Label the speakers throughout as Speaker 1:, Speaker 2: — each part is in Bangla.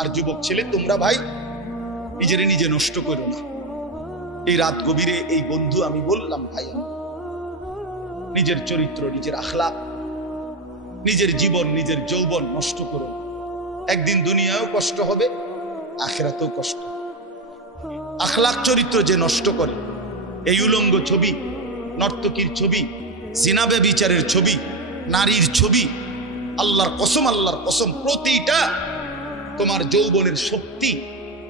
Speaker 1: আর যুবক ছেলে, তোমরা ভাই নিজেরে নিজে নষ্ট করো না। এই রাত গভীরে এই বন্ধু আমি বললাম, ভাই, নিজের চরিত্র, নিজের আখলা নিজের জীবন, নিজের যৌবন নষ্ট করো। একদিন দুনিয়াও কষ্ট হবে, আখেরাতেও কষ্ট আখলাক চরিত্র যে নষ্ট করে, এই উলঙ্গ ছবি, নর্তকীর ছবি জিনাবে বিচারের ছবি, নারীর ছবি, আল্লাহর কসম আল্লাহর কসম, প্রতিটা তোমার যৌবনের শক্তি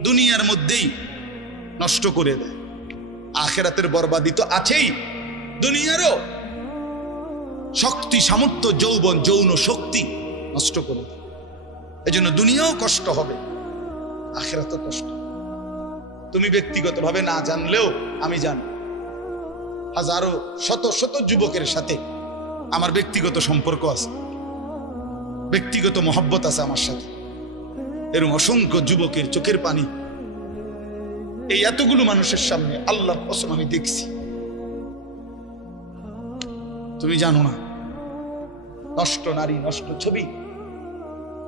Speaker 1: দুনিয়ার মধ্যেই নষ্ট করে দেয়। আখেরাতের বরবাদি তো আছেই। দুনিয়ারও শক্তি, সামর্থ্য, যৌবন, যৌন শক্তি নষ্ট করে দেয়। এই জন্য দুনিয়াও কষ্ট হবে, আখেরাতও কষ্ট। তুমি ব্যক্তিগতভাবে না জানলেও আমি জানি, হাজারো, শত শত যুবকের সাথে আমার ব্যক্তিগত সম্পর্ক আছে, ব্যক্তিগত মহব্বত আছে আমার সাথে। এরকম অসংখ্য যুবকের চোখের পানি। এই এতগুলো মানুষের সামনে আল্লাহর কসম আমি দেখছি। তুমি জানো না, নষ্ট নারী, নষ্ট ছবি,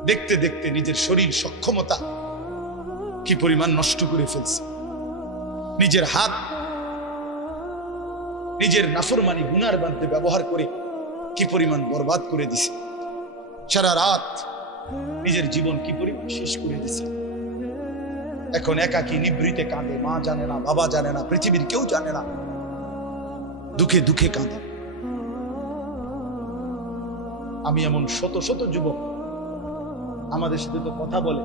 Speaker 1: দেখতে দেখতে নিজের শরীর সক্ষমতা কি পরিমাণ নষ্ট করে ফেলছে? নিজের হাত, নিজের নাফরমানি গুনার বাধ্যে ব্যবহার করে কি পরিমাণ বরবাদ করে দিছে? সারা রাত নিজের জীবন কি পরিমাণ শেষ করে দিছে? এখন একাকি নিবৃতে কাঁদে? মা জানে না, বাবা জানে না, পৃথিবীর কেউ জানে না। দুঃখে দুঃখে কাঁদে। আমি এমন শত শত যুবক, আমাদের সাথে তো কথা বলে।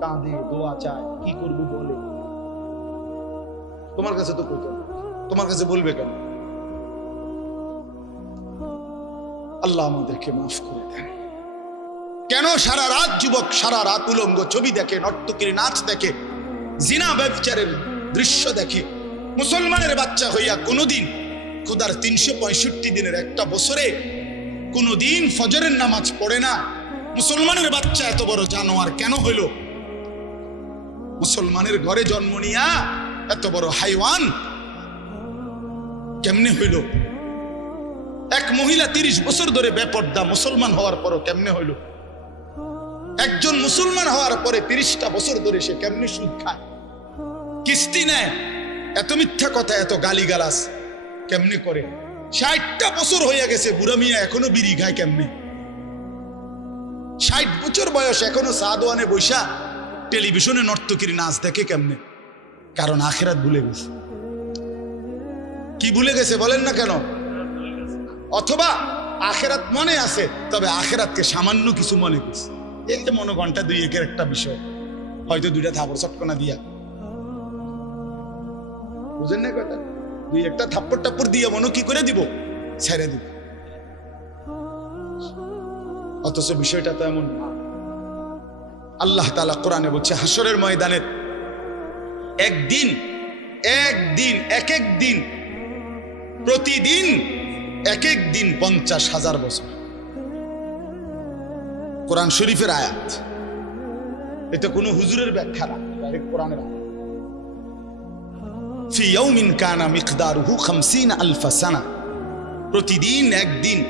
Speaker 1: কাঁদে, দোয়া চায়, কি করব বলে। তোমার কাছে তো কইতো না। তোমার কাছে বলবে কেন? আল্লাহ আমাদেরকে মাফ করে দেন। কেন সারা রাত যুবক সারা রাত উলঙ্গ ছবি দেখে, নর্তকীর নাচ দেখে, জিনা ব্যবচারের দৃশ্য দেখে? মুসলমানের বাচ্চা হইয়া কোনোদিন, খুদার তিনশো পঁয়ষট্টি দিনের একটা বছরে, কোনোদিন ফজরের নামাজ পড়ে না। মুসলমানের বাচ্চা এত বড় জানোয়ার কেন হইল? মুসলমানের ঘরে জন্ম নিয়া এত বড় হাইওয়ান কেমনে হইল? এক মহিলা তিরিশ বছর ধরে বেপর্দা মুসলমান হওয়ার পরও কেমনে হইল? একজন মুসলমান হওয়ার পরে তিরিশটা বছর ধরে সে কেমনে সুদ খায় কিস্তি নেয়। এত মিথ্যা কথা, এত গালিগালাস কেমনে করে? ষাটটা বছর হয়ে গেছে, বুড়া মিয়া এখনও বিড়ি খায় কেমনে? ষাট বছর বয়স, এখনও সাদওয়ানে বৈশা টেলিভিশনে নর্তকীর নাচ দেখে কেমনে? কারণ আখেরাত ভুলে গেছে। কি ভুলে গেছে বলেন না কেন? অথবা আখেরাত মনে আছে, তবে আখেরাতকে সামান্য কিছু মনে করছে। যে মনে ঘণ্টা দুই একের একটা বিষয়। হয়তো দুইটা থাপড় চটকনা দিয়া। বুঝেন না কথা? দুই একটা থাপ্পড় টাপ্পড় দিয়ে মনে কি করে দিব? ছেড়ে দিব। অথচ বিষয়টা তো এমন আল্লাহ তালা কোরআনে বলছে হাসরের ময়দানের একদিন একদিন এক এক দিন, প্রতিদিন এক এক দিন পঞ্চাশ হাজার বছর। কোরআন শরীফের আয়াত। এটা কোনো হুজুরের ব্যাখ্যা না কোরআনের আয়াত। ফি ইয়াউমিন কানা মিকদারুহু 50 আলফা প্রতিদিন একদিন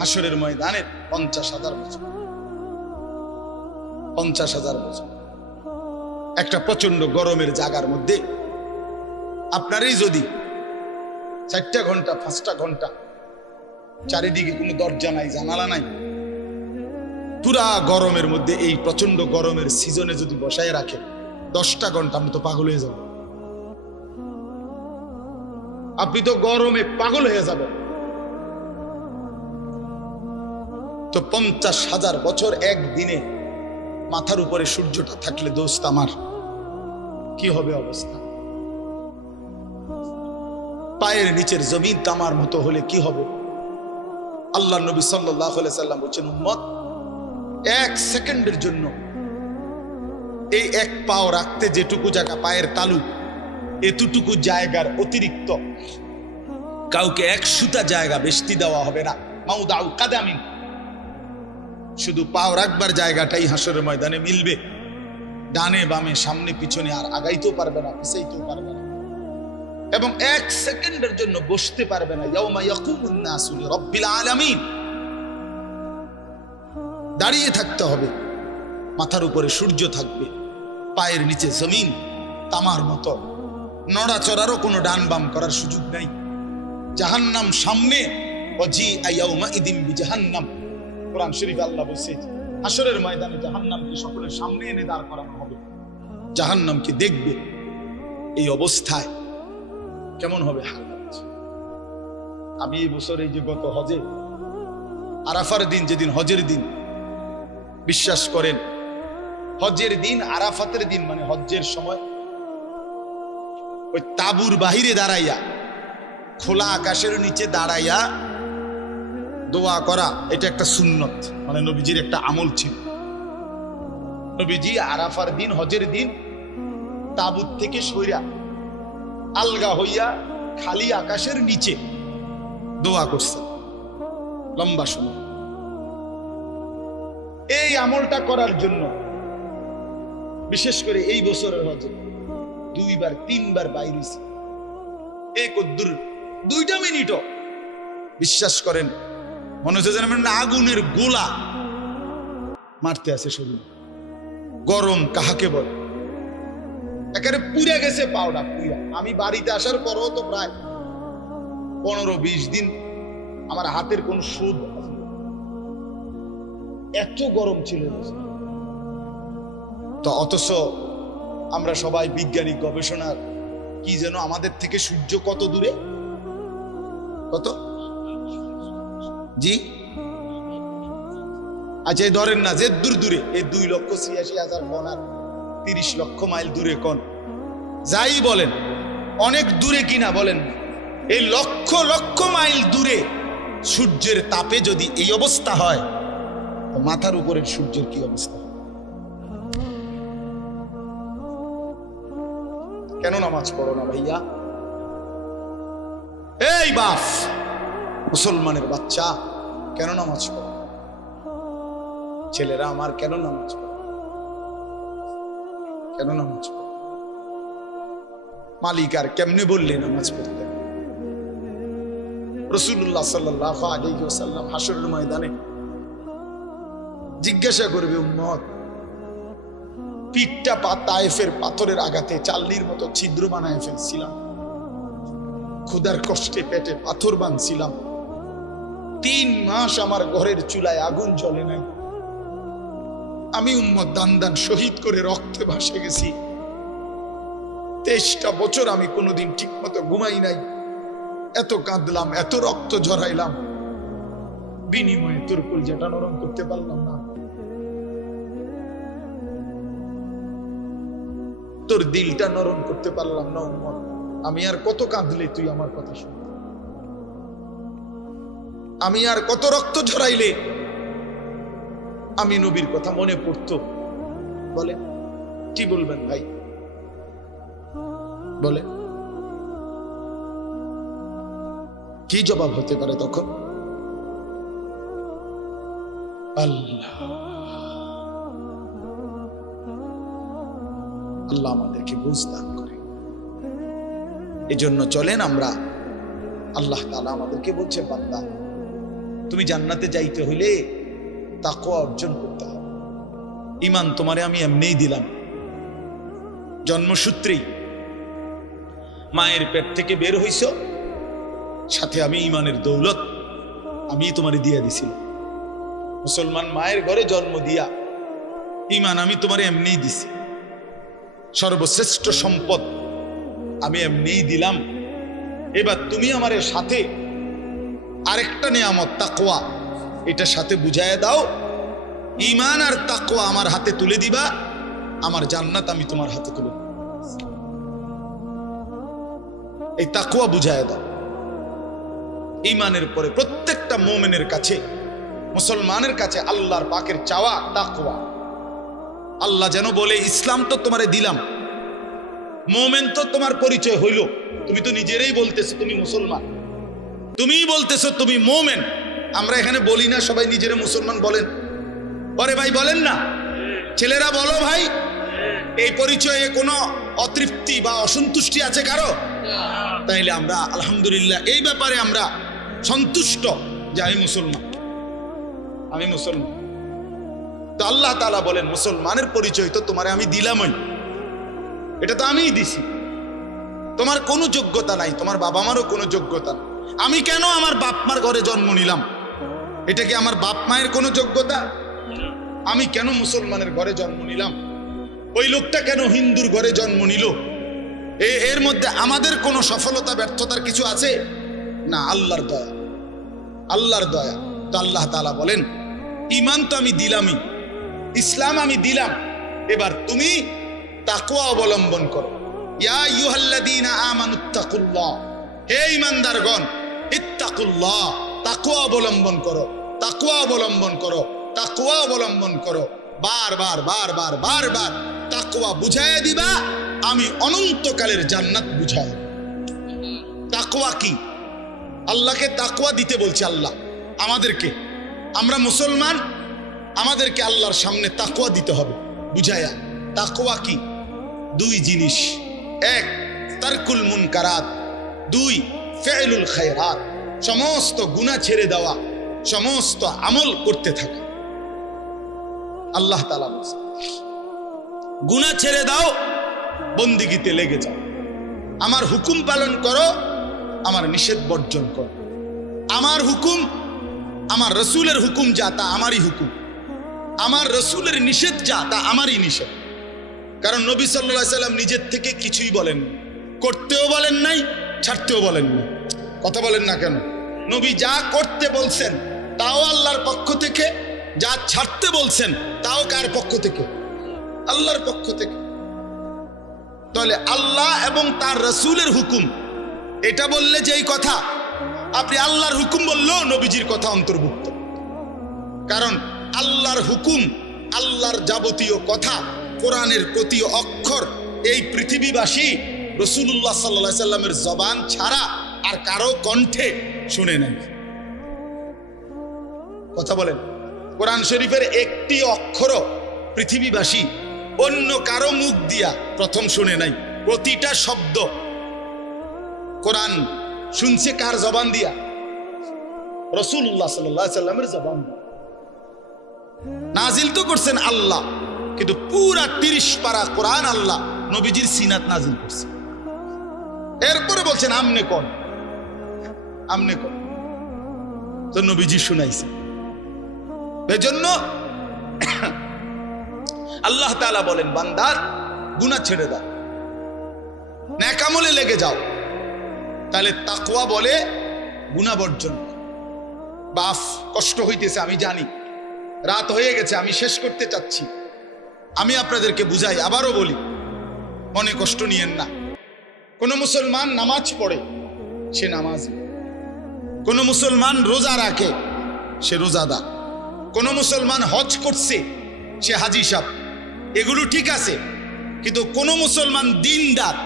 Speaker 1: হাসরের ময়দানে পঞ্চাশ হাজার বছর। পঞ্চাশ হাজার বছর। একটা প্রচণ্ড গরমের জায়গার মধ্যে আপনারই যদি চারটা ঘণ্টা, পাঁচটা ঘণ্টা, চারিদিকে কোনো দরজা নাই, জানালা নাই পুরা গরমের মধ্যে এই প্রচণ্ড গরমের সিজনে যদি বসায় রাখে, দশটা ঘণ্টা আমি তো পাগল হয়ে যাব। আপনি তো গরমে পাগল হয়ে যাবেন। তো পঞ্চাশ হাজার বছর একদিনে মাথার উপরে সূর্যটা থাকলে দোস্ত আমার কি হবে অবস্থা? পায়ের নিচের জমিন তামার মতো হলে কি হবে? আল্লাহ নবী সাল্লাহ সাল্লাম বলছেন, উম্মত এক সেকেন্ডের জন্য এই এক পাও রাখতে যেটুকু জায়গা পায়ের তালু, এতটুকু জায়গার অতিরিক্ত কাউকে এক সুতা জায়গা বেশতি দেওয়া হবে না। মাউদাউ কাদামিন শুধু পাও রাখবার জায়গাটাই হাসরের ময়দানে মিলবে। ডানে বামে, সামনে পিছনে আর আগাইতেও পারবে না, পিছাইতেও পারবে না। এবং এক সেকেন্ডের জন্য বসতে পারবে না। ইয়াউমা ইয়াকুমুন নাসু লিরাব্বিল আলামিন। দাঁড়িয়ে থাকতে হবে। মাথার উপরে সূর্য থাকবে। পায়ের নিচে জমিন, তামার মতো। নড়াচড়ারও কোনো ডান বাম করার সুযোগ নাই। জাহান্নাম সামনে অজি আইয়াউমা ইদিম বি জাহান্নাম কোরআন শরীফ আল্লাহ বলছে হাসরের ময়দানে জাহান্নামকে সকলের সামনে এনে দাঁড় করানো হবে। জাহান্নামকে দেখবে? এই অবস্থায় কেমন হবে হালাত আমি এই বছর এই যে গত হজে, আরাফার দিন যেদিন হজের দিন বিশ্বাস করেন। হজের দিন আরাফাতের দিন মানে হজ্জের সময়। ওই তাবুর বাহিরে দাঁড়াইয়া, খোলা আকাশের নিচে দাঁড়াইয়া দোয়া করা, এটা একটা সুন্নত মানে নবীজির একটা আমল ছিল। নবীজি আরাফার দিন হজের দিন তাবুত থেকে সইরা আলগা হইয়া খালি আকাশের নিচে দোয়া করছে। লম্বা সময়। এই আমলটা করার জন্য। বিশেষ করে এই বছরের হজে। দুইবার, তিনবার বাইরেছি এই কদ্দুর, দুইটা মিনিটও। বিশ্বাস করেন, মনে হচ্ছে যেন আগুনের গোলা। মারতে আছে শরীর। গরম কাহাকে বলে? একেবারে পুড়ে গেছে পাওডা পুরা আমি বাড়িতে আসার পরও তো প্রায় পনেরো, বিশ দিন আমার হাতের কোন সুদ এত গরম ছিল তো অথচ আমরা সবাই বিজ্ঞানিক গবেষণার, কি যেন আমাদের থেকে সূর্য কত দূরে? কত? জি? আচ্ছা ধরেন না, যে দূর দূরে, এই দুই লক্ষ ছিয়াশি হাজার বনার তিরিশ লক্ষ মাইল দূরে কোন? যাই বলেন, অনেক দূরে কিনা বলেন। এই লক্ষ লক্ষ মাইল দূরে সূর্যের তাপে যদি এই অবস্থা হয় মাথার উপরের সূর্যের কি অবস্থা? কেন নামাজ পড়ো না ভাইয়া? এই বাপ মুসলমানের বাচ্চা, কেন নামাজ পড়ো? ছেলেরা আমার কেন নামাজ পড়ে? কেন নামাজ মালিক আর কেমনে বললে নামাজ পড়তে? রসুল্লাহ সাল্লাহ আলাইসাল্লাম হাসরের ময়দানে জিজ্ঞাসা করবে, উম্মত, পিঠটা পা তায়েফের পাথরের আঘাতে চাল্লির মতো ছিদ্র বানায় ফেলছিলাম। ক্ষুদার কষ্টে পেটে পাথর বাঁধছিলাম। তিন মাস আমার ঘরের চুলায় আগুন জ্বলে নাই। আমি উম্মত দান দান শহীদ করে রক্তে ভাসে গেছি। তেইশটা বছর আমি কোনোদিন ঠিক মতো ঘুমাই নাই। এত কাঁদলাম, এত রক্ত ঝরাইলাম। বিনিময়ে তোর কুল যেটা নরম করতে পারলাম না। তোর দিলটা নরম করতে পারলাম না উম্মত আমি আর কত কাঁদলে তুই আমার কথা শুন আমি আর কত রক্ত ঝরাইলে? আমি নবীর কথা মনে পড়তো। বলে, কি বলবেন ভাই? বলে, কি জবাব হতে পারে তখন? আল্লাহ। আল্লাহ আমাদেরকে বুঝ দান করে। এজন্য চলেন আমরা, আল্লাহ তালা আমাদেরকে বলছে বান্দা, তুমি জান্নাতে যাইতে হইলে তাকওয়া অর্জন করতে হবে। ইমান তোমারে আমি এমনিই দিলাম। জন্মসূত্রেই মায়ের পেট থেকে বের হইছ, সাথে আমি ইমানের দৌলত আমি তোমারে দিয়া দিছিল মুসলমান মায়ের ঘরে জন্ম দিয়া ইমান আমি তোমারে এমনিই দিছি। সর্বশ্রেষ্ঠ সম্পদ আমি এমনিই দিলাম। এবার তুমি আমার সাথে আরেকটা নিয়ামত তাকোয়া এটা সাথে বুঝায় দাও ইমান আর তাকওয়া আমার হাতে তুলে দিবা, আমার জান্নাত আমি তোমার হাতে তুলে এই তাকওয়া বুঝায় দাও। ইমানের পরে প্রত্যেকটা মোমেনের কাছে, মুসলমানের কাছে আল্লাহর পাকের চাওয়া তাকওয়া। আল্লাহ যেন বলে, ইসলাম তো তোমারে দিলাম। মোমেন তো তোমার পরিচয় হইল। তুমি তো নিজেরাই বলতেছো তুমি মুসলমান। তুমিই বলতেছো তুমি মোমেন। আমরা এখানে বলি না, সবাই নিজেরা মুসলমান বলেন। পরে ভাই বলেন না? ছেলেরা বলো ভাই, এই পরিচয়ে কোনো অতৃপ্তি বা অসন্তুষ্টি আছে কারও? তাইলে আমরা আলহামদুলিল্লাহ, এই ব্যাপারে আমরা সন্তুষ্ট যে আমি মুসলমান। আমি মুসলমান। তো আল্লাহ তালা বলেন, মুসলমানের পরিচয় তো তোমারে আমি দিলামই। এটা তো আমিই দিছি। তোমার কোনো যোগ্যতা নাই, তোমার বাবা মারও কোনো যোগ্যতা। আমি কেন আমার বাপ মার ঘরে জন্ম নিলাম? এটা কি আমার বাপ মায়ের কোনো যোগ্যতা? আমি কেন মুসলমানের ঘরে জন্ম নিলাম? ওই লোকটা কেন হিন্দুর ঘরে জন্ম নিল? এর মধ্যে আমাদের কোনো সফলতা, ব্যর্থতার কিছু আছে? না, আল্লাহর দয়া। আল্লাহর দয়া। তো আল্লাহ তালা বলেন ইমান তো আমি দিলামই। ইসলাম আমি দিলাম। এবার তুমি তাকুয়া অবলম্বন করো। ইয়া ইউহাল্লাযীনা আমানুত্তাকুল্লাহ হে ঈমানদারগণ, ইত্তাকুল্লাহ তাকুয়া অবলম্বন করো তাকুয়া অবলম্বন করো তাকুয়া অবলম্বন করো। বারবার বারবার বারবার তাকওয়া বুঝাইয়া দিবা, আমি অনন্তকালের জান্নাত বুঝাই তাকওয়া কি? আল্লাহকে তাকওয়া দিতে বলছে আল্লাহ। আমাদেরকে। আমরা মুসলমান আমাদেরকে আল্লাহর সামনে তাকওয়া দিতে হবে। বুঝায়া, তাকওয়া কি? দুই জিনিস। এক, তারকুল মুনকারাত। দুই, ফেলুল খায়রাত। সমস্ত গুনাহ ছেড়ে দেওয়া। সমস্ত আমল করতে থাকা। আল্লাহ তালা বলছে গুনাহ ছেড়ে দাও, বন্দিগিতে লেগে যাও। আমার হুকুম পালন করো, আমার নিষেধ বর্জন করো। আমার হুকুম, আমার রসুলের হুকুম যা, তা আমারই হুকুম। আমার রসুলের নিষেধ যা, তা আমারই নিষেধ। কারণ নবী সাল্লাহ সাল্লাম নিজের থেকে কিছুই বলেন করতেও বলেন নাই, ছাড়তেও বলেন না। কথা বলেন না কেন? নবী যা করতে বলছেন, তাও আল্লাহর পক্ষ থেকে, যা ছাড়তে বলছেন, তাও কার পক্ষ থেকে? আল্লাহর পক্ষ থেকে। তাহলে আল্লাহ এবং তার রসুলের হুকুম, এটা বললে যেই কথা, আপনি আল্লাহর হুকুম বললেও নবীজির কথা অন্তর্ভুক্ত। কারণ আল্লাহর হুকুম, আল্লাহর যাবতীয় কথা, কোরআনের প্রতি অক্ষর, এই পৃথিবীবাসী রসুল্লাহ সাল্লা সাল্লামের জবান ছাড়া আর কারও কণ্ঠে শুনে নেন কথা বলেন, কোরআন শরীফের একটি অক্ষরও পৃথিবীবাসী অন্য কারও মুখ দিয়া প্রথম শুনে নাই, প্রতিটা শব্দ। কোরআন শুনছে কার জবান দিয়া? রসুল্লাহ সাল্লাহ সাল্লামের জবান দিয়া। নাজিল তো করছেন আল্লাহ, কিন্তু পুরা তিরিশ পারা কোরআন আল্লাহ নবীজির সিনাত নাজিল করছে। এরপরে বলছেন, আমনে কোন? আমনে কোন? তো নবীজি শুনাইছে। এজন্য আল্লাহ তালা বলেন, বান্দার গুনাহ ছেড়ে দাও। ন্যাকামলে লেগে যাও। তাহলে তাকওয়া বলে গুনাহ বর্জন। বাফ, কষ্ট হইতেছে, আমি জানি। রাত হয়ে গেছে, আমি শেষ করতে চাচ্ছি। আমি আপনাদেরকে বুঝাই, আবারও বলি, মনে কষ্ট নিয়েন না। কোন মুসলমান নামাজ পড়ে, সে নামাজ কোন মুসলমান রোজা রাখে, সে রোজাদা কোন মুসলমান হজ করছে, সে হাজি সাহ এগুলো ঠিক আছে, কিন্তু কোন মুসলমান দিনদার,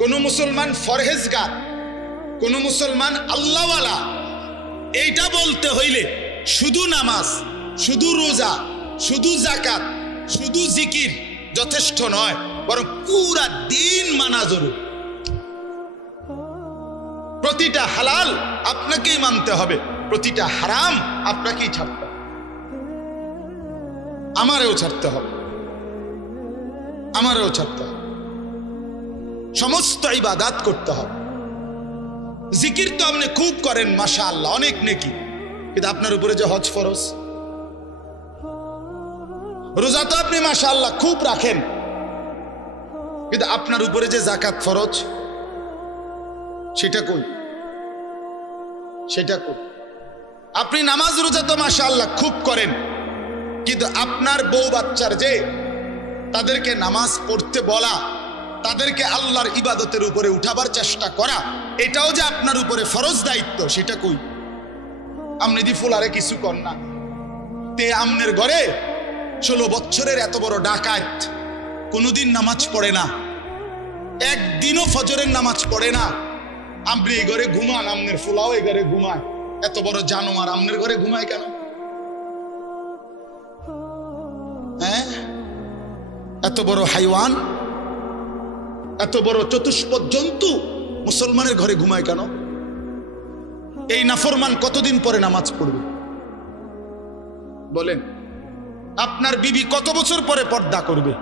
Speaker 1: কোন মুসলমান ফরহেজগার, কোন মুসলমান আল্লাহওয়ালা, এইটা বলতে হইলে শুধু নামাজ। শুধু রোজা, শুধু জাকাত শুধু জিকির যথেষ্ট নয়, বরং পুরা দিন মানা জরুরি। প্রতিটা হালাল আপনাকেই মানতে হবে, প্রতিটা হারাম আপনাকেই ছাড়তে হবে। আমারেও ছাড়তে হবে। আমারও ছাড়তে হবে। সমস্ত ইবাদাত করতে হবে। জিকির তো আপনি খুব করেন মাশা আল্লাহ অনেক নেকি। কিন্তু আপনার উপরে যে হজ ফরজ রোজা তো আপনি মাশা আল্লাহ খুব রাখেন। কিন্তু আপনার উপরে যে জাকাত ফরজ, সেটা কই? সেটা কই? আপনি নামাজ রোজা তো মাশা আল্লাহ খুব করেন। কিন্তু আপনার বউ বাচ্চার যে তাদেরকে নামাজ পড়তে বলা, তাদেরকে আল্লাহর ইবাদতের উপরে উঠাবার চেষ্টা করা, এটাও যে আপনার উপরে ফরজ দায়িত্ব, সেটা কই? আপনি দি ফুলারে কিছু কর না। তে আমনের ঘরে ষোলো বছরের এত বড় ডাকাত। কোনোদিন নামাজ পড়ে না। একদিনও ফজরের নামাজ পড়ে না। আপনি এই ঘরে ঘুমান আমনের ফুলাও এই ঘরে ঘুমায়। এত বড় জানোয়ার আমনের ঘরে ঘুমায় কেন? হ্যাঁ? এত বড় হাইওয়ান? এত বড় চতুষ্পদ জন্তু মুসলমানের ঘরে ঘুমায় কেন? এই নাফরমান কতদিন পরে নামাজ পড়বে? বলেন। আপনার বিবি কত বছর পরে পর্দা করবে?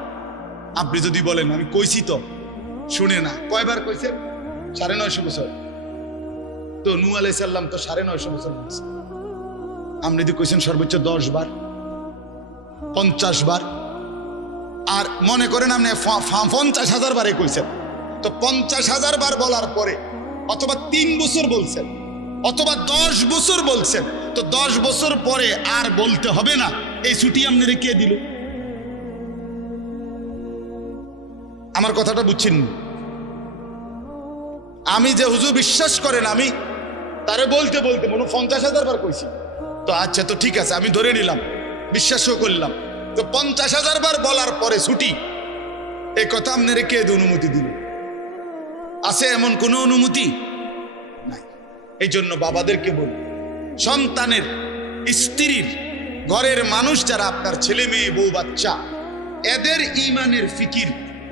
Speaker 1: আপনি যদি বলেন, আমি কইছি তো, শুনে না। কয়বার কইছে? সাড়ে নয়শো বছর। তো নু আলাই সাল্লাম তো সাড়ে নয়শো বছর বলছে আপনি যদি কইছেন সর্বোচ্চ দশ বার, পঞ্চাশ বার, আর মনে করেন আপনি পঞ্চাশ হাজার বারে কইছেন, তো পঞ্চাশ হাজার বার বলার পরে, অথবা তিন বছর বলছেন, অথবা দশ বছর বলছেন, তো দশ বছর পরে আর বলতে হবে না। এই ছুটি আপনি কে দিল? আমার কথাটা বুঝছেন? আমি যে হুজুর বিশ্বাস করেন, আমি তারে বলতে বলতে মনে পঞ্চাশ হাজার বার কইছি। তো আচ্ছা তো ঠিক আছে, আমি ধরে নিলাম, বিশ্বাসও করলাম। তো পঞ্চাশ হাজার বার বলার পরে ছুটি এই কথা আপনারে কে অনুমতি দিল? আছে এমন কোনো অনুমতি? নাই। এই জন্য বাবাদেরকে বলি, সন্তানের স্ত্রীর ঘরের মানুষ যারা, আপনার ছেলে মেয়ে, বউ, বাচ্চা, এদের ইমানের ফিকির,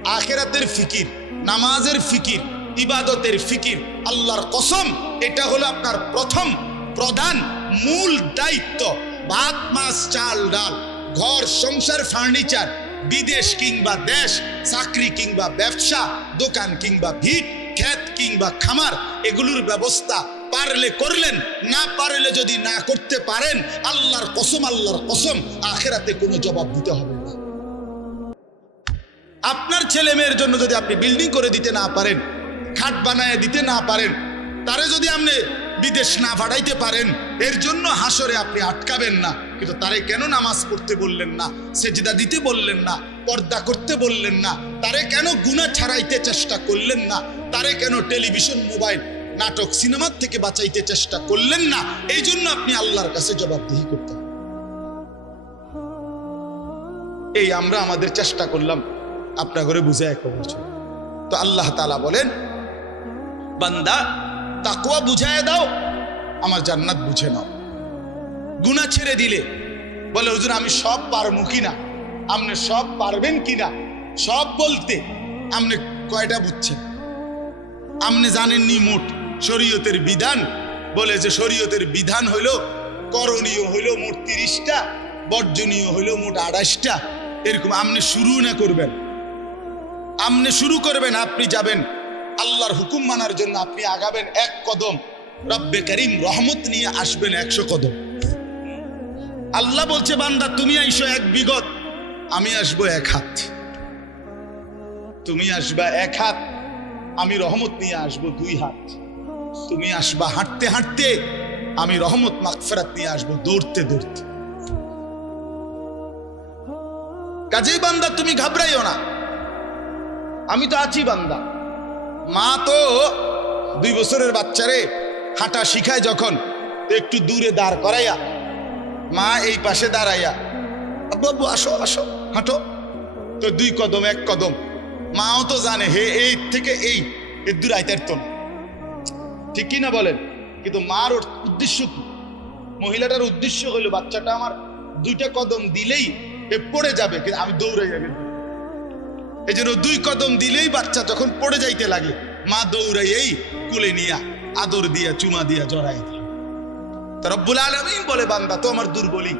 Speaker 1: আখেরাতের ফিকির, নামাজের ফিকির, ইবাদতের ফিকির, আল্লাহর কসম, এটা হলো আপনার প্রথম, প্রধান, মূল দায়িত্ব। ভাত, মাছ, চাল, ডাল, ঘর, সংসার, ফার্নিচার, বিদেশ কিংবা দেশ, চাকরি কিংবা ব্যবসা, দোকান কিংবা ভিট, ক্ষেত কিংবা খামার, এগুলোর ব্যবস্থা পারলে করলেন, না পারলে যদি না করতে পারেন, আল্লাহর কসম আল্লাহর কসম, আখেরাতে কোনো জবাব দিতে হবে না। আপনার ছেলে মেয়ের জন্য যদি আপনি বিল্ডিং করে দিতে না পারেন, খাট বানায় দিতে না পারেন, তারে যদি আপনি বিদেশ না পাঠাইতে পারেন, এর জন্য হাসরে আপনি আটকাবেন না। কিন্তু তারে কেন নামাজ পড়তে বললেন না, সেজিদা দিতে বললেন না, পর্দা করতে বললেন না, তারে কেন গুণা ছাড়াইতে চেষ্টা করলেন না, তারে কেন টেলিভিশন মোবাইল নাটক সিনেমার থেকে বাঁচাইতে চেষ্টা করলেন না, এই জন্য আপনি আল্লাহর কাছে জবাবদিহি করতে হবে। এই আমরা আমাদের চেষ্টা করলাম, আপনার ঘরে বুঝে এক বছর তো আল্লাহ তালা বলেন, বান্দা তাকুয়া বুঝায় দাও, আমার জান্নাত বুঝে নাও। গুণা ছেড়ে দিলে, বলে, হুজুর, আমি সব পারব কিনা আপনি সব পারবেন কিনা সব বলতে আপনি কয়টা বুঝছেন? আপনি জানেননি মোট শরীয়তের বিধান বলে যে শরীয়তের বিধান হইল করণীয় হইল মোট তিরিশটা, বর্জনীয় হইল মোট আড়াইশটা। এরকম আপনি শুরু না করবেন। আপনি শুরু করবেন, আপনি যাবেন। আল্লাহর হুকুম মানার জন্য আপনি আগাবেন এক কদম। রব্বে করিম রহমত নিয়ে আসবেন একশো কদম। আল্লাহ বলছে, বান্দা, তুমি আইসো এক বিগত, আমি আসব এক হাত। তুমি আসবা এক হাত, আমি রহমত নিয়ে আসব দুই হাত। তুমি আসবা হাঁটতে হাঁটতে আমি রহমত মাকফেরাত নিয়ে আসব, দৌড়তে দৌড়তে। কাজেই বান্দা, তুমি ঘাবড়াইও না। আমি তো আছি বান্দা। মা তো দুই বছরের বাচ্চারে হাঁটা শিখায় যখন একটু দূরে দাঁড় করাইয়া, মা এই পাশে দাঁড়াইয়া বাবু আসো আসো, হাঁটো। তো দুই কদম, এক কদম। মাও তো জানে, হে, এই থেকে এই এর দূর আইতার তো না। ঠিক কি না বলেন? কিন্তু মার উদ্দেশ্য কি? মহিলাটার উদ্দেশ্য হইল বাচ্চাটা আমার দুইটা কদম দিলেই এ পড়ে যাবে, কিন্তু আমি দৌড়ে যাবে এই জন্য দুই কদম দিলেই বাচ্চা যখন পড়ে যাইতে লাগে। মা দৌড়াইয়েই কুলে নিয়া, আদর দিয়া, চুমা দিয়া জড়াই দেয়। রব্বুল আলমিন বলে, বান্দা তো আমার দুর্বলী।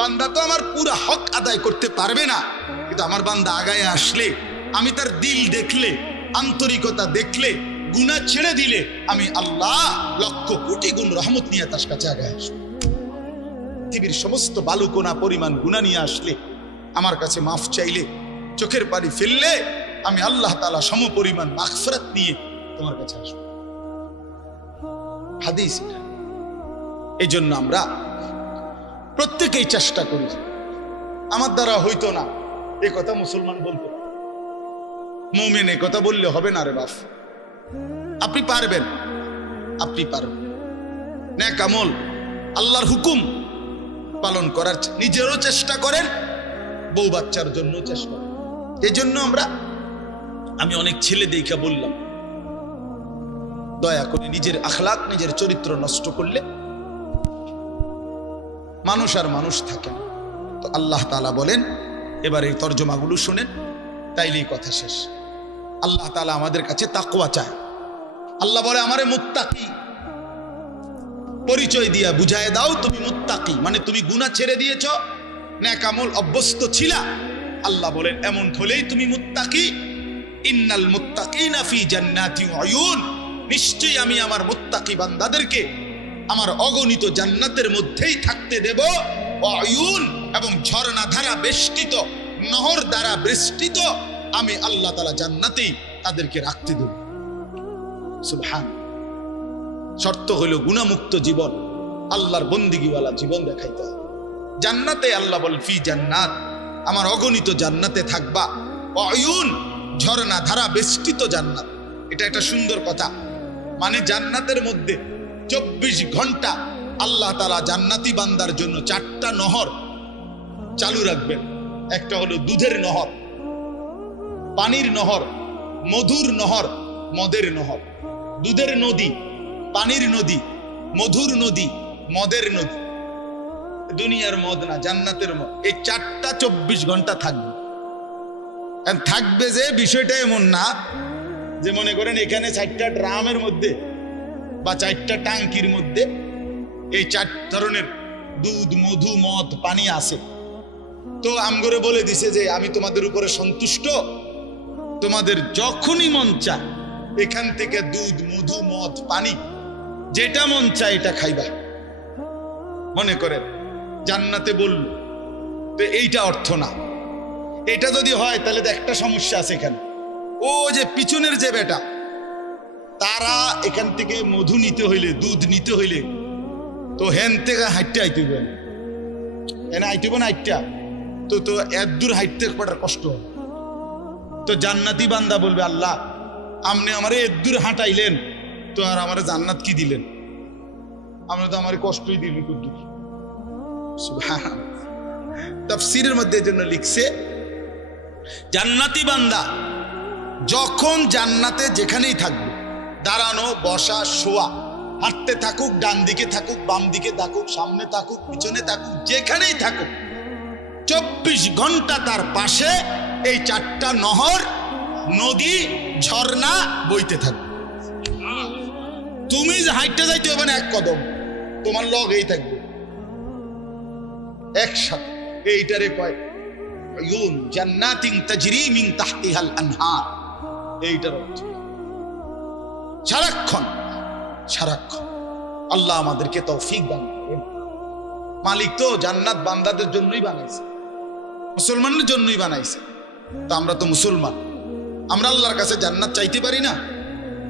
Speaker 1: বান্দা তো আমার পুরো হক আদায় করতে পারবে না। কিন্তু আমার বান্দা আগায় আসলে, আমি তার দিল দেখলে, আন্তরিকতা দেখলে গুণা ছেড়ে দিলে আমি আল্লাহ লক্ষ কোটি গুণ রহমত নিয়ে তার কাছে আগায় আসব। পৃথিবীর সমস্ত বালুকোনা পরিমাণ গুণা নিয়ে আসলে আমার কাছে মাফ চাইলে, চোখের পানি ফেললে আমি আল্লাহ তালা সম পরিমাণ মাগফিরাত নিয়ে তোমার কাছে আসব। হাদিস। এই জন্য আমরা প্রত্যেকেই চেষ্টা করি আমার দ্বারা হইতো না, এ কথা মুসলমান বলতো মৌমেন এ কথা বললে হবে না রে বাপ। আপনি পারবেন। আপনি পারবেন। ন্যাক আমল, আল্লাহর হুকুম পালন করার নিজেরও চেষ্টা করেন, বউ বাচ্চার জন্য চেষ্টা এই জন্য আমরা, আমি অনেক ছেলে দেখা বললাম, দয়া করে নিজের আখলাক নিজের চরিত্র নষ্ট করলে মানুষ আর মানুষ থাকে তো আল্লাহ তালা বলেন এবার এই তর্জমাগুলো শুনেন, তাইলেই কথা শেষ। আল্লাহ তালা আমাদের কাছে তাকুয়া চায়। আল্লাহ বলে, আমারে মুত্তাকি। পরিচয় দিয়া বুঝায় দাও তুমি মুত্তাকি। মানে তুমি গুণা ছেড়ে দিয়েছ, ন্যাকামল অভ্যস্ত ছিলা। আল্লাহ বলেন, এমন হলেই তুমি মুত্তাকি। ইন্নাল মুত্তাকিনা ফি জান্নাতি উয়ুন। নিশ্চয়ই আমি আমার মুত্তাকি বান্দাদেরকে আমার অগণিত জান্নাতের মধ্যেই থাকতে দেব। উয়ুন এবং ঝর্ণা ধারা বেষ্টিত, নহর দ্বারা বেষ্টিত আমি আল্লাহ তালা জান্নাতেই তাদেরকে রাখতে দেব। সুবহান। শর্ত হইল গুণামুক্ত জীবন, আল্লাহর বন্দিগিওয়ালা জীবন দেখাইতে হবে। জান্নাতে আল্লাহ বল ফি জান্নাত। আমার অগণিত জান্নাতে থাকবা। অয়ুন, ঝর্ণা ধারা বেষ্টিত জান্নাত। এটা একটা সুন্দর কথা। মানে জান্নাতের মধ্যে চব্বিশ ঘণ্টা আল্লাহ তালা জান্নাতি বান্দার জন্য চারটা নহর চালু রাখবেন। একটা হলো দুধের নহর পানির নহর, মধুর নহর, মদের নহর। দুধের নদী, পানির নদী, মধুর নদী, মদের নদী। দুনিয়ার মদ না, জান্নাতের মদ। এই চারটা চব্বিশ ঘণ্টা থাকবে। থাকবে যে, বিষয়টা এমন না যে, মনে করেন এখানে চারটা ড্রামের মধ্যে বা চারটা টাঙ্কির মধ্যে এই চার ধরনের দুধ, মধু, মদ, পানি আছে। তো আমগরে বলে দিছে যে, আমি তোমাদের উপরে সন্তুষ্ট। তোমাদের যখনই মন চায়, এখান থেকে দুধ, মধু, মদ, পানি, যেটা মন চায় এটা খাইবা। মনে করেন, জান্নাতে বলল, তো এইটা অর্থ না। এটা যদি হয়, তাহলে তো একটা সমস্যা আছে এখানে। ও যে পিছনের যে বেটা, তারা এখান থেকে মধু নিতে হইলে, দুধ নিতে হইলে, তো হেন থেকে হাইটতে আইতে হবে এনে আইতে না হাইটটা? তো তো এত দূর হাইটতে পড়ার কষ্ট হবে। তো জান্নাতি বান্দা বলবে, আল্লাহ, আপনি আমারে এত দূর হাঁটাইলেন, তো আর আমার জান্নাত কি দিলেন? আমরা তো আমার কষ্টই দিলি কুদ্দুর। তফসিরের মধ্যে জন্য লিখছে, জান্নাতি বান্দা, যখন জান্নাতে যেখানেই থাকবে, দাঁড়ানো, বসা, শোয়া, হাঁটতে থাকুক, ডান দিকে থাকুক, বাম দিকে থাকুক, সামনে থাকুক, পিছনে থাকুক, যেখানেই থাকুক, চব্বিশ ঘণ্টা তার পাশে এই চারটা নহর, নদী, ঝর্ণা বইতে থাকবে। তুমি হাইটটা যাইতে হবে এক কদম, তোমার লগ এই থাকবে। একসাথে, এইটারে কয় ইউন জান্নাতিন তাজরি মিন তাহতিহাল আনহার। এইটার অর্থ। সারাক্ষণ সারাক্ষণ, আল্লাহ আমাদেরকে তৌফিক দান মালিক তো জান্নাত বান্দাদের জন্যই বানাইছে মুসলমানের জন্যই বানাইছে। তো আমরা তো মুসলমান। আমরা আল্লাহর কাছে জান্নাত চাইতে পারি না।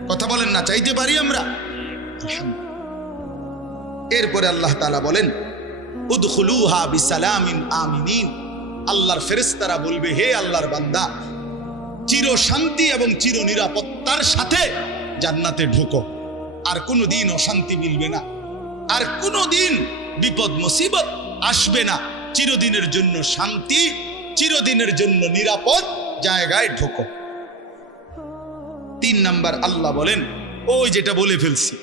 Speaker 1: কথা বলেন না, চাইতে পারি আমরা। এরপরে আল্লাহ তাআলা বলেন আল্লাহর ফেরেশতারা বলবে, হে আল্লাহর বান্দা, চির শান্তি এবং চির নিরাপত্তার সাথে জান্নাতে ঢোকো। আর কোনো দিন অশান্তি মিলবে না। আর কোনো দিন বিপদ মুসিবত আসবে না। চিরদিনের জন্য শান্তি চিরদিনের জন্য নিরাপদ জায়গায় ঢোকো। তিন নাম্বার আল্লাহ বলেন, ওই যেটা বলে ফেলছি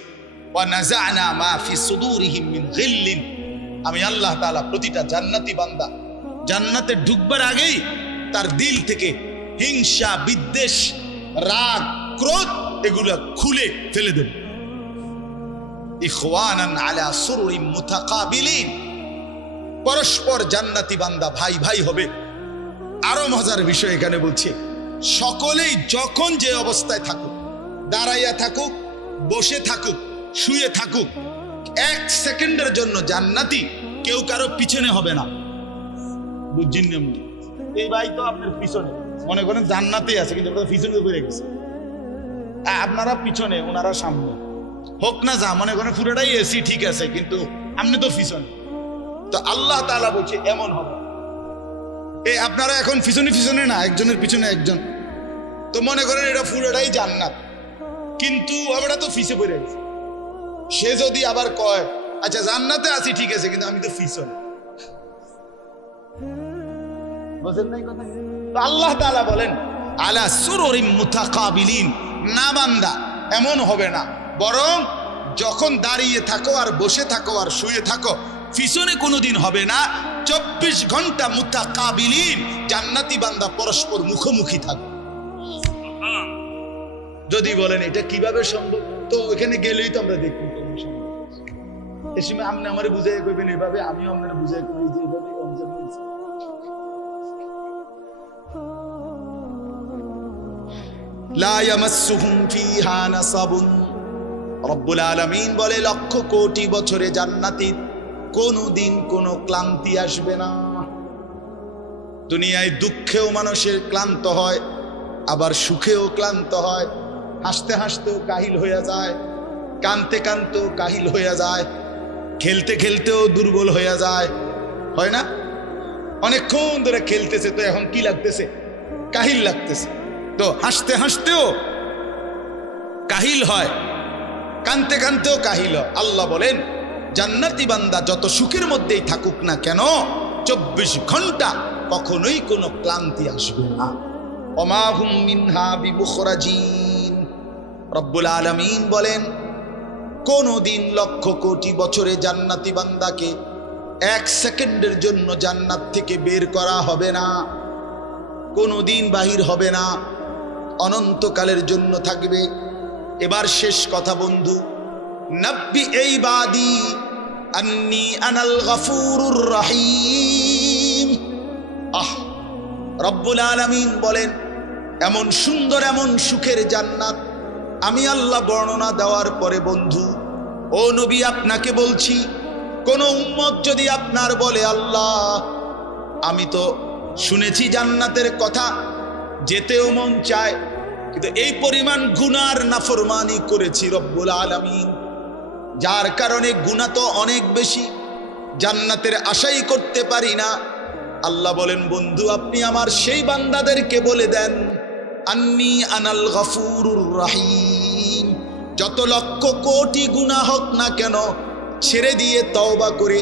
Speaker 1: আমি আল্লাহ প্রতিটা জান্নাতি বান্দা, জান্নাতে ঢুকবার আগেই তার দিল থেকে হিংসা, বিদ্বেষ, রাগ, ক্রোধ এগুলো খুলে ফেলে দেব। পরস্পর জান্নাতি বান্দা ভাই ভাই হবে। আরও মজার বিষয় এখানে বলছে। সকলেই যখন যে অবস্থায় থাকুক, দাঁড়াইয়া থাকুক, বসে থাকুক, শুয়ে থাকুক, এক সেকেন্ডের জন্য জান্নাতি কেউ কারও পিছনে হবে না। বুঝছেন? এই ভাই তো আপনার পিছনে। মনে করেন জান্নাতে আছে, কিন্তু ওটা পিছনে পড়ে গেছে। আপনারা পিছনে, ওনারা সামনে। হোক না যা, মনে করেন পুরোটাই এসি ঠিক আছে, কিন্তু আপনি তো পিছনে। তো আল্লাহ তাআলা বলছে, এমন হবে। এই আপনারা এখন পিছনে পিছনে না, একজনের পিছনে একজন। তো মনে করেন এটা পুরোটাই জান্নাত। কিন্তু আমরা তো ফিসে পড়ে গেছি সে যদি আবার কয় আচ্ছা জান্নাতে আছি, ঠিক আছে, কিন্তু আমি তো পিছনে বোঝেন আল্লাহ তাআলা বলেন, আলা সুররিম মুতাকাবিলিন। না বান্দা, এমন হবে না। বরং যখন দাঁড়িয়ে থাকো আর বসে থাকো আর শুয়ে থাকো পিছনে কোনোদিন হবে না। চব্বিশ ঘণ্টা মুতা কাবিলিন জান্নাতি বান্দা পরস্পর মুখোমুখি থাকবে। যদি বলেন, এটা কীভাবে সম্ভব? তো ওইখানে গেলেই তো আমরা দেখি। আপনি আমার বুঝাই কইবেন, এভাবে আপনার বুঝাই করি যে এভাবে রব্বুল বলে, লক্ষ কোটি বছরে জান্নাতিত জান্নাতি কোনোদিন কোনো ক্লান্তি আসবে না। দুনিয়ায় দুঃখেও মানুষের ক্লান্ত হয়, আবার সুখেও ক্লান্ত হয়। হাসতে হাসতেও কাহিল হইয়া যায়, কানতে কানতেও কাহিল হইয়া যায়, খেলতে খেলতেও দুর্বল হইয়া যায়। হয় না? অনেকক্ষণ ধরে খেলতেছে তো এখন কি লাগতেছে? কাহিল লাগতেছে। তো হাসতে হাসতেও কাহিল হয়, কানতে কানতেও কাহিল। আল্লাহ বলেন জান্নাতি বান্দা যত সুখের মধ্যেই থাকুক না কেন, চব্বিশ ঘণ্টা কখনোই কোনো ক্লান্তি আসবে না। অমাহুম মিনহা বিবুখরাজিন রব্বুল আলামিন বলেন কোনো দিন লক্ষ কোটি বছরে জান্নাতি বান্দাকে এক সেকেন্ডের জন্য জান্নাত থেকে বের করা হবে না। কোনো দিন বাহির হবে না, অনন্তকালের জন্য থাকবে। এবার শেষ কথা বন্ধু, নব্বি এই বাদি আন্নি আনাল গফুরুর রহিম। আহ, রব্বুল আলামিন বলেন, এমন সুন্দর এমন সুখের জান্নাত আমি আল্লাহ বর্ণনা দেওয়ার পরে বন্ধু, ও নবী আপনাকে বলছি, কোন উম্মত যদি আপনার বলে, আল্লাহ, আমি তো শুনেছি জান্নাতের কথা, যেতেও মন চায়, কিন্তু এই পরিমাণ গুনার নাফরমানি করেছি রব্বুল আলামিন। যার কারণে গুণা তো অনেক বেশি। জান্নাতের আশাই করতে পারি না। আল্লাহ বলেন, বন্ধু, আপনি আমার সেই বান্দাদেরকে বলে দেন, আন্নি আনাল গফুরুর রাহিম। যত লক্ষ কোটি গুণা হোক না কেন, ছেড়ে দিয়ে তওবা করে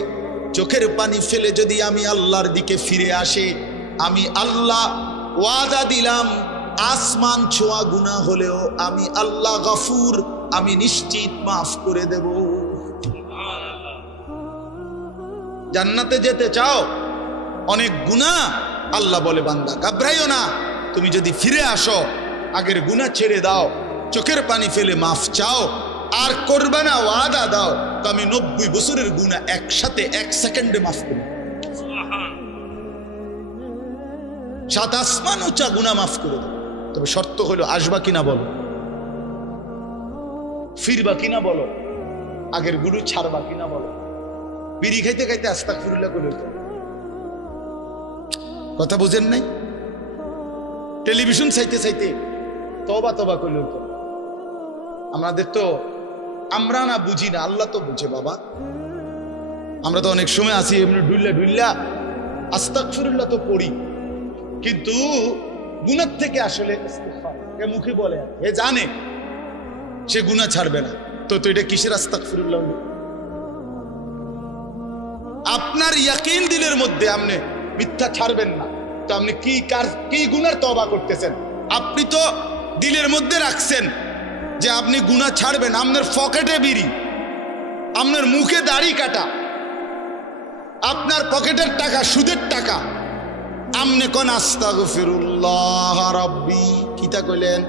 Speaker 1: চোখের পানি ফেলে যদি আমি আল্লাহর দিকে ফিরে আসে, আমি আল্লাহ ওয়াদা দিলাম, আসমান ছোঁয়া গুণা হলেও আমি আল্লাহ গফুর, আমি নিশ্চিত মাফ করে দেব। জান্নাতে যেতে চাও, অনেক গুণা আল্লাহ বলে, বান্দা, ঘাবড়াইও না। তুমি যদি ফিরে আসো, আগের গুণা ছেড়ে দাও, চোখের পানি ফেলে মাফ চাও, আর করবে না, ওয়াদা দাও, তো আমি নব্বই বছরের গুণা একসাথে এক সেকেন্ডে মাফ করি সাত আসমান উঁচা গুণা মাফ করে দেবো তবে শর্ত হলো, আসবা কিনা বলো? ফিরবা কিনা বলো? আগের গুরু ছাড়বা কিনা বলো? বিড়ি খাইতে খাইতে আস্তাক ফিরুল্লাহ করে কথা বুঝেন নাই? টেলিভিশন চাইতে চাইতে তবা তবা করলে আমাদের তো আমরা না বুঝি না, আল্লাহ তো বুঝে বাবা। আমরা তো অনেক সময় আসি এমনি ডুল্লা ডুল্লা আস্তাক ফিরুল্লাহ তো পড়ি। কিন্তু গুণার থেকে আসলে এ মুখে বলে এ জানে, সে গুণা ছাড়বে না। তো তো এটা কিসের আস্তাক ফিরুল্লাহ? আপনার ইয়াকিন দিলের মধ্যে আপনি মিথ্যা ছাড়বেন না। তো আপনি কি কার কি গুনার তবা করতেছেন? আপনি তো দিলের মধ্যে রাখছেন যে আপনি গুনাহ ছাড়বেন। আপনার পকেটে বিড়ি, আপনার মুখে দাড়ি কাটা, আপনার পকেটের টাকা, সুদের টাকা। আমনে কোন আস্তাগফিরুল্লাহ রাব্বি? কিতা কইলেন?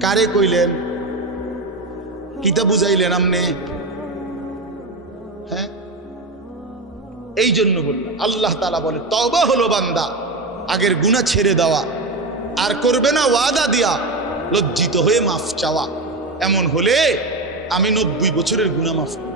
Speaker 1: কারে কইলেন? কিতা বুঝাইলেন আমনে হ্যাঁ? এই জন্য বলল, আল্লাহ তালা বলে তবা হলো বান্দা, আগের গুণা ছেড়ে দেওয়া, আর করবে না ওয়াদা দিয়া, লজ্জিত হয়ে মাফ চাওয়া এমন হলে আমি নব্বই বছরের গুণা মাফ।